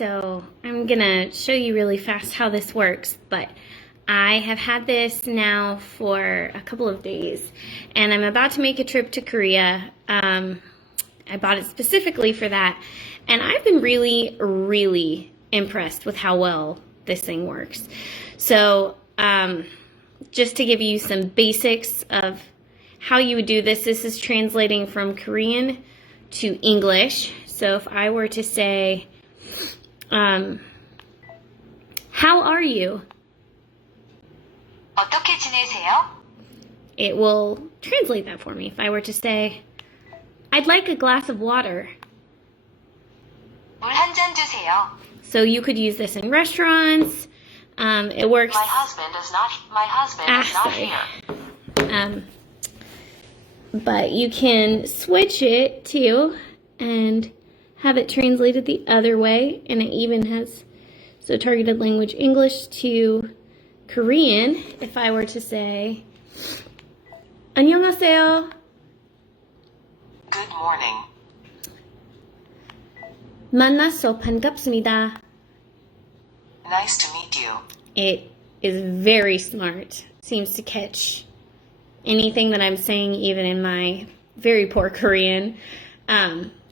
So I'm gonna show you really fast how this works, but I have had this now for a couple of days, and I'm about to make a trip to Korea. I bought it specifically for that, and I've been really, really impressed with how well this thing works. So just to give you some basics of how you would do this, this is translating from Korean to English. So if I were to say, how are you? 어떻게 지내세요? It will translate that for me. If I were to say, I'd like a glass of water. 물 한 잔 주세요. So you could use this in restaurants. It works. My husband is not here. But you can switch it too and have it translated the other way, and it even has targeted language English to Korean. If I were to say 안녕하세요. Good morning. 만나서 반갑습니다. Nice to meet you. It is very smart. Seems to catch anything that I'm saying, even in my very poor Korean.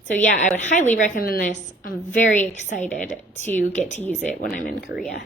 So yeah, I would highly recommend this. I'm very excited to get to use it when I'm in Korea.